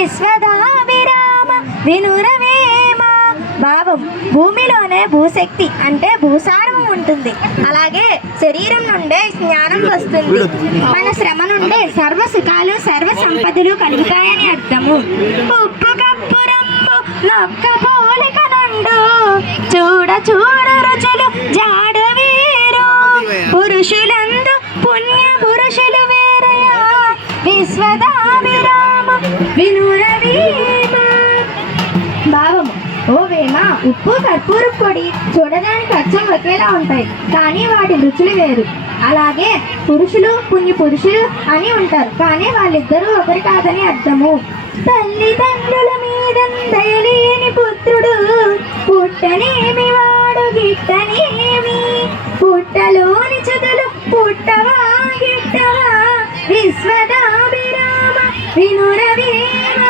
విశ్వదాభిరామ వినురవేమ. భావం, భూమిలోనే భూశక్తి అంటే భూసారం ఉంటుంది. అలాగే శరీరం నుండే జ్ఞానం వస్తుంది. మన శ్రమ నుండే సర్వ సుఖాలు సర్వ సంపదలు కలుగుతాయని అర్థము. ఉప్పు కప్పు రంపు నొక్క పోలిక నుండు చూడ చూడ రుచులు జాడ వేరు. పురుషులందు పుణ్య పురుషులు వేరయా విశ్వదాభిరామ వినురవేమ. భావము, ఓ వేమ, ఉప్పు కర్పూర పొడి చూడడానికి అచ్చం ఒకేలా ఉంటాయి, కానీ వాటి రుచులు వేరు. అలాగే పురుషులు పుణ్య పురుషులు అని ఉంటారు, కానీ వాళ్ళిద్దరూ ఒకరు కాదని అర్థము. తల్లిదండ్రుల మీద దయలేని పుత్రుడు పుట్టనేమి వాడు గిట్టనేమి. పుట్టలోని చెదలు పుట్టవా గిట్టవా విశ్వదాభిరామ వినురవేమ.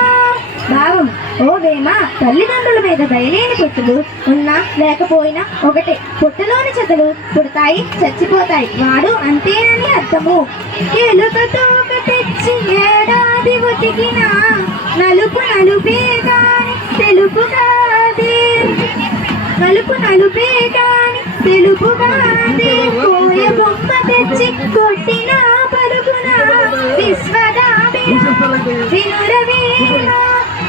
భావం, ఓ వేమ, తల్లిదండ్రుల మీద దయలేని పుట్టులు ఉన్నా లేకపోయినా ఒకటే. పుట్టలోని చెదలు పుడతాయి చచ్చిపోతాయి, వాడు అంతేనని అర్థము. ఎలుకతో తెచ్చి ఏడాది ఉతికిన నలుపు నలుపే కాని తెలుపు కాదే. నలుపు నలుపే కాని తెలుపు కాదే. కోయ బొమ్మ తెచ్చి కొట్టిన పలుకున విశ్వదాభిరామ వినురవేమ.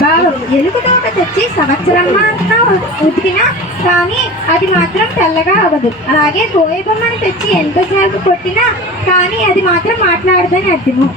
భావం, ఎలుకతోట తెచ్చి సంవత్సరం మాత్రం ఉతికినా కానీ అది మాత్రం తెల్లగా అవ్వదు. అలాగే కోయ బొమ్మని తెచ్చి ఎంతసేపు కొట్టినా కానీ అది మాత్రం మాట్లాడదని అర్థము.